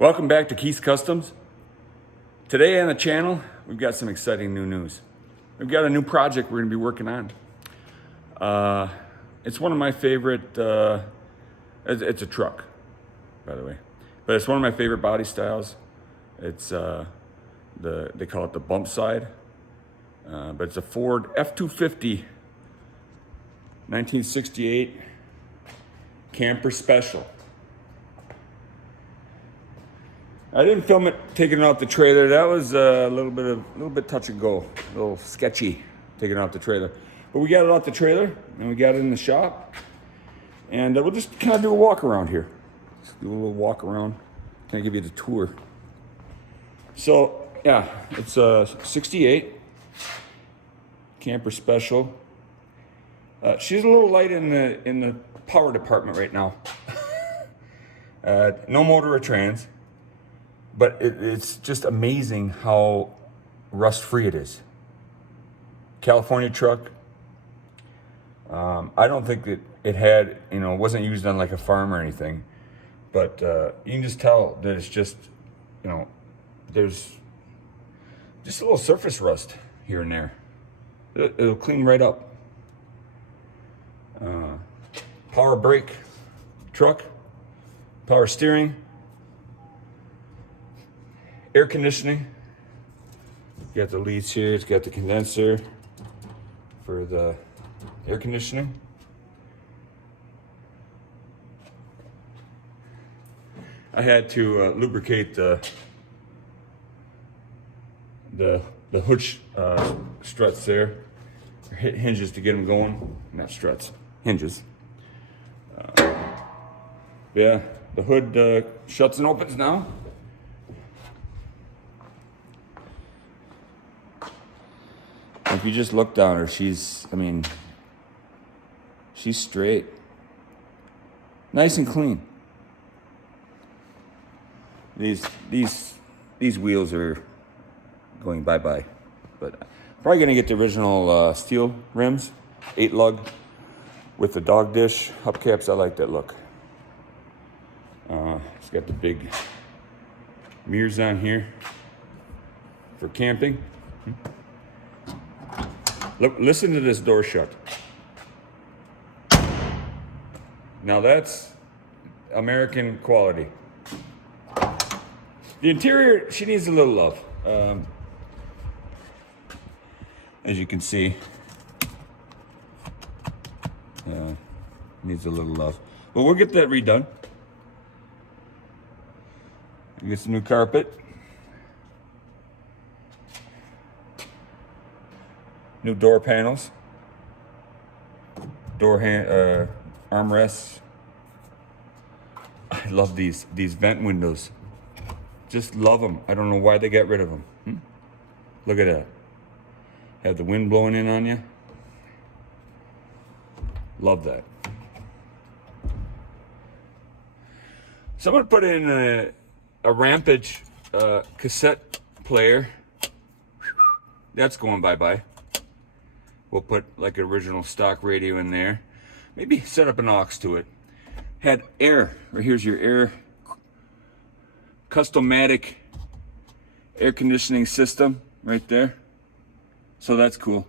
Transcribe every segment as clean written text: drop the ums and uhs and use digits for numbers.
Welcome back to Keith's Customs. Today on the channel, we've got some exciting new news. We've got a new project we're gonna be working on. It's one of my favorite, it's a truck, by the way, but it's one of my favorite body styles. It's they call it the bump side, but it's a Ford F-250 1968 camper special. I didn't film it taking it off the trailer. That was a little bit touch and go, a little sketchy taking it off the trailer. But we got it off the trailer and we got it in the shop, and we'll just kind of do a walk around here. Just do a little walk around. Kind of give you the tour. So yeah, it's a 68 camper special. She's a little light in the power department right now. No motor or trans. But it's just amazing how rust-free it is. California truck. I don't think that it had, it wasn't used on like a farm or anything. But you can just tell that it's just, there's just a little surface rust here and there. It'll clean right up. Power brake truck. Power steering. Air conditioning. You got the leads here. It's got the condenser for the air conditioning. I had to lubricate the hood struts there, hinges to get them going. Not struts, hinges. Yeah, the hood shuts and opens now. If you just look down her, she's straight. Nice and clean. These wheels are going bye-bye. But probably gonna get the original steel rims, 8 lug with the dog dish hubcaps. I like that look. It's got the big mirrors on here for camping. Look, listen to this door shut. Now that's American quality. The interior, she needs a little love. As you can see, needs a little love. But we'll get that redone. Get some new carpet. New door panels, armrests. I love these vent windows. Just love them. I don't know why they got rid of them. Look at that. Have the wind blowing in on you. Love that. Someone put in a Rampage cassette player. That's going bye-bye. We'll put like an original stock radio in there. Maybe set up an aux to it. Had air. Right here's your air. Custom-matic air conditioning system right there. So that's cool.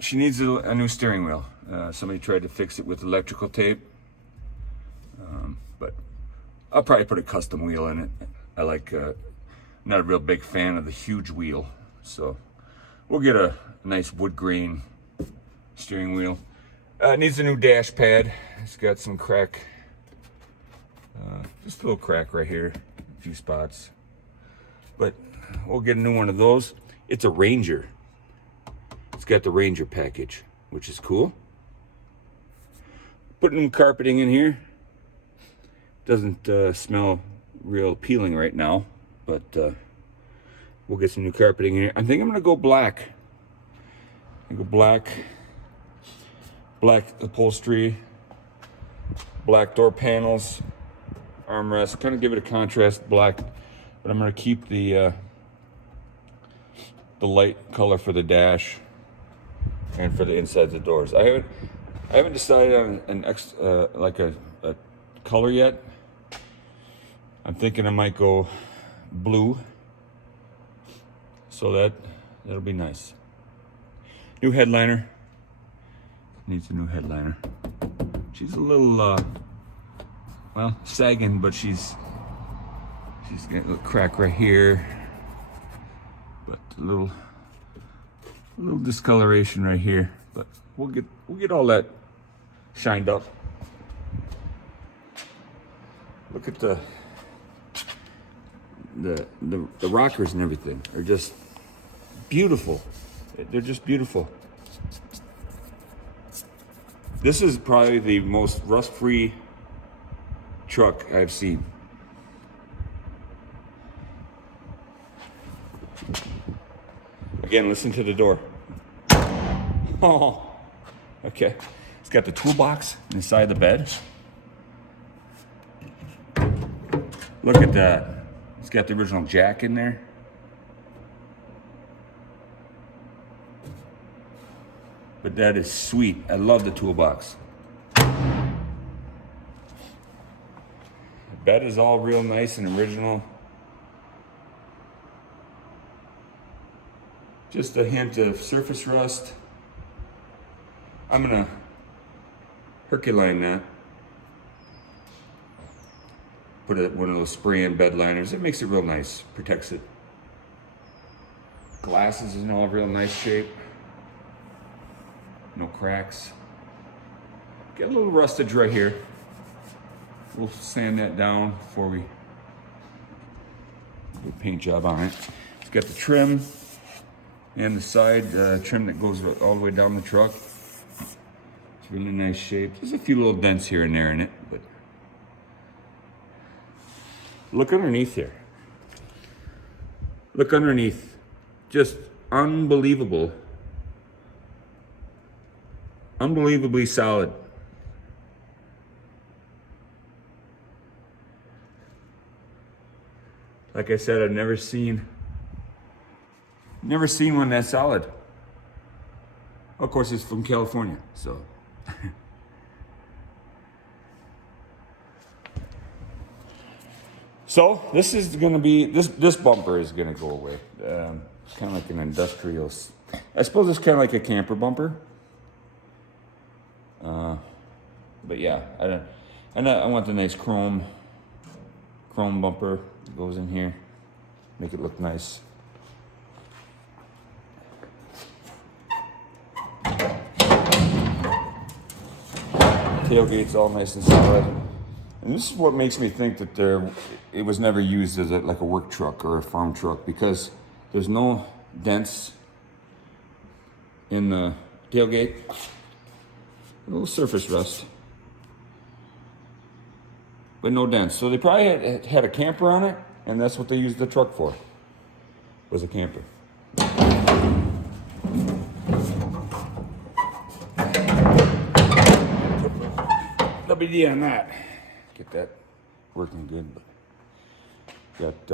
She needs a new steering wheel. Somebody tried to fix it with electrical tape. But I'll probably put a custom wheel in it. I like, not a real big fan of the huge wheel. So we'll get a nice wood grain steering wheel. It needs a new dash pad. It's got some crack, just a little crack right here, a few spots. But we'll get a new one of those. It's a Ranger. It's got the Ranger package, which is cool. Put new carpeting in here. Doesn't smell real appealing right now, but we'll get some new carpeting in here. I think I'm gonna go black. I go black upholstery, black door panels, armrest. Kind of give it a contrast black, but I'm gonna keep the light color for the dash and for the insides of the doors. I haven't decided on a color yet. I'm thinking I might go blue. So that'll be nice. New headliner. Needs a new headliner. She's a little, well, sagging, but she's got a little crack right here. But a little discoloration right here. But we'll get all that shined up. Look at the rockers and everything are just beautiful. They're just beautiful. This is probably the most rust-free truck I've seen. Again, listen to the door. Oh, okay. It's got the toolbox inside the bed. Look at that. It's got the original jack in there. But that is sweet. I love the toolbox. The bed is all real nice and original. Just a hint of surface rust. I'm gonna Herculine that. Put one of those spray-in bed liners. It makes it real nice. Protects it. Glasses is in all real nice shape. No cracks. Get a little rustage right here. We'll sand that down before we do a paint job on it. It's got the trim and the side trim that goes all the way down the truck. It's really nice shape. There's a few little dents here and there in it, but look underneath here. Look underneath. Just unbelievable. Unbelievably solid. Like I said, I've never seen one that solid. Of course, it's from California, so. So this is going to be this bumper is going to go away. It's kind of like an industrial. I suppose it's kind of like a camper bumper. But yeah, I want the nice chrome bumper that goes in here, make it look nice. Tailgate's all nice and solid, and this is what makes me think that it was never used as like a work truck or a farm truck, because there's no dents in the tailgate. A little surface rust, but no dents. So they probably had a camper on it, and that's what they used the truck for, was a camper. WD on that. Get that working good, but got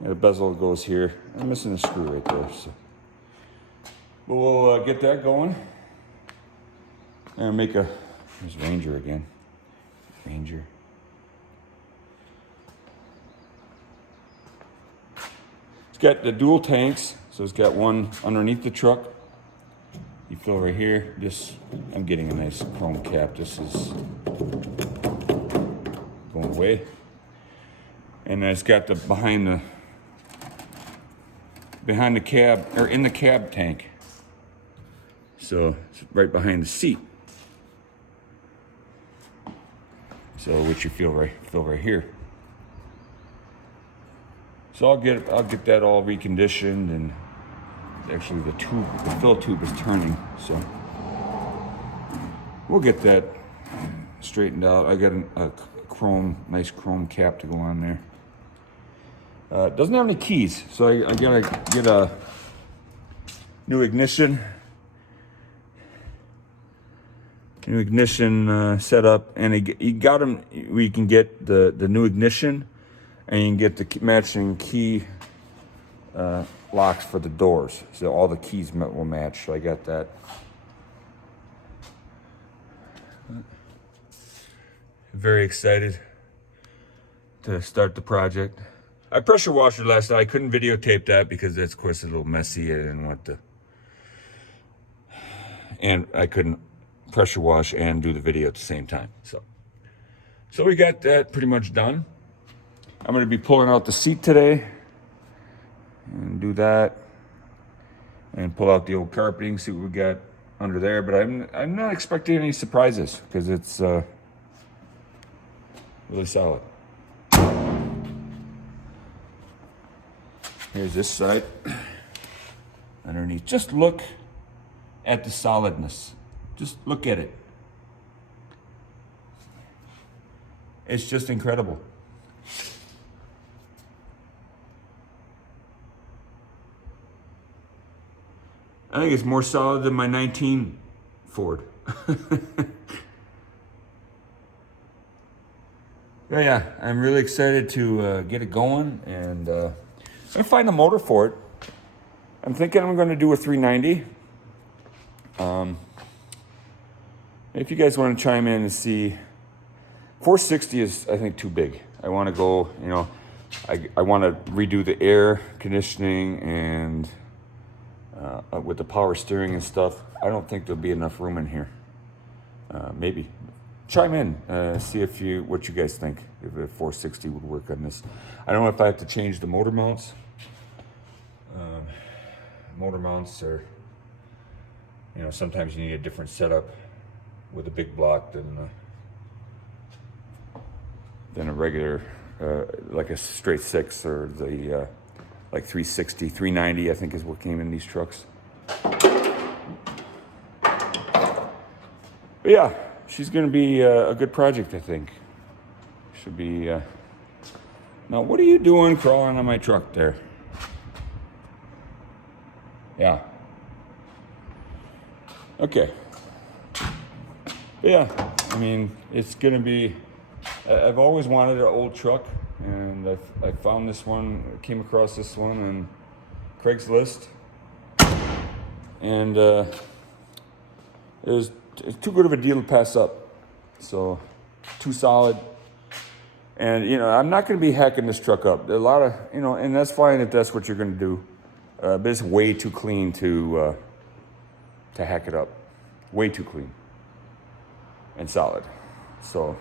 the bezel goes here. I'm missing a screw right there, so. But we'll get that going and make there's Ranger again. Ranger. It's got the dual tanks, so it's got one underneath the truck. You feel right here. I'm getting a nice chrome cap. This is going away. And then it's got the behind the cab, or in the cab tank. So it's right behind the seat. So which you feel right here. So I'll get that all reconditioned, and actually the fill tube is turning, so we'll get that straightened out. I got a nice chrome cap to go on there. It doesn't have any keys, so I gotta get a new ignition set up, and you got them where you can get the new ignition, and you can get the matching key locks for the doors, so all the keys will match. So I got that. very excited to start the project. I pressure washed it last night. I couldn't videotape that because that's, of course, a little messy. I didn't want to. And I couldn't pressure wash and do the video at the same time. So we got that pretty much done. I'm going to be pulling out the seat today and do that. And pull out the old carpeting, see what we got under there. But I'm not expecting any surprises because it's really solid. Here's this side. Underneath. Just look at the solidness. Just look at it. It's just incredible. I think it's more solid than my 19 Ford. Yeah, I'm really excited to get it going, and I'm gonna find a motor for it. I'm thinking I'm gonna do a 390. If you guys want to chime in and see, 460 is, I think, too big. I want to go, I want to redo the air conditioning and with the power steering and stuff. I don't think there'll be enough room in here. Maybe chime in, see what you guys think, if a 460 would work on this. I don't know if I have to change the motor mounts. Motor mounts are, sometimes you need a different setup with a big block than a regular, like a straight 6 or the like 360, 390, I think is what came in these trucks. But yeah, she's gonna be a good project, I think. Should be, now what are you doing crawling on my truck there? Yeah. Okay. But yeah, I mean, it's gonna be, I've always wanted an old truck, and I found this one, came across this one on Craigslist, and it was too good of a deal to pass up. So, too solid. And, I'm not going to be hacking this truck up. A lot of, and that's fine if that's what you're going to do. But it's way too clean to hack it up. Way too clean and solid. So,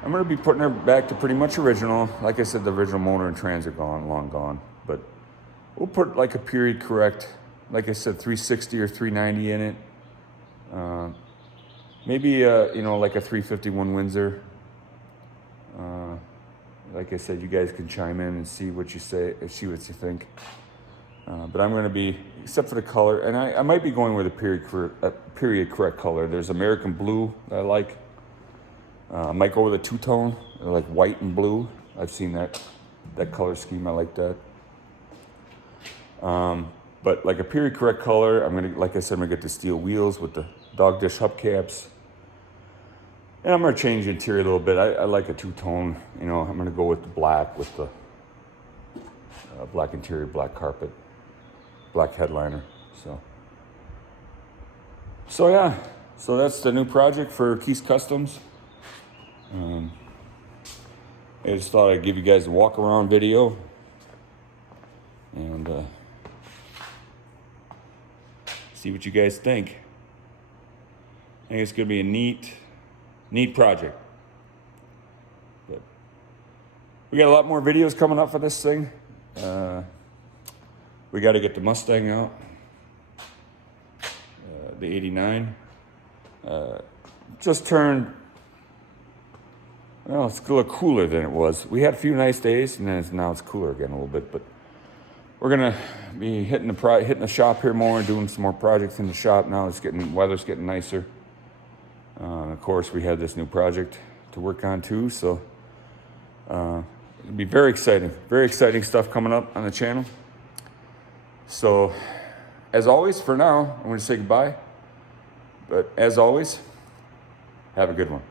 I'm going to be putting her back to pretty much original. Like I said, the original motor and trans are gone, long gone. But we'll put like a period correct, like I said, 360 or 390 in it. Maybe, like a 351 Windsor. Like I said, you guys can chime in and see what you say, see what you think. But I'm going to be, except for the color, and I might be going with a period correct color. There's American blue that I like. I might go with a two-tone, like white and blue. I've seen that color scheme. I like that. But like a period correct color, like I said, I'm gonna get the steel wheels with the dog dish hubcaps. And I'm gonna change the interior a little bit. I like a two-tone, I'm gonna go with the black, with the black interior, black carpet, black headliner. So yeah, so that's the new project for Keith's Customs. I just thought I'd give you guys a walk around video, and see what you guys think. I think it's gonna be a neat project. But we got a lot more videos coming up for this thing. We got to get the Mustang out, the 89. Just turned. Well, it's a little cooler than it was. We had a few nice days, and then now it's cooler again a little bit. But we're gonna be hitting the shop here more, and doing some more projects in the shop now. Weather's getting nicer. Of course, we had this new project to work on too, so it'll be very exciting stuff coming up on the channel. So, as always, for now, I'm going to say goodbye. But as always, have a good one.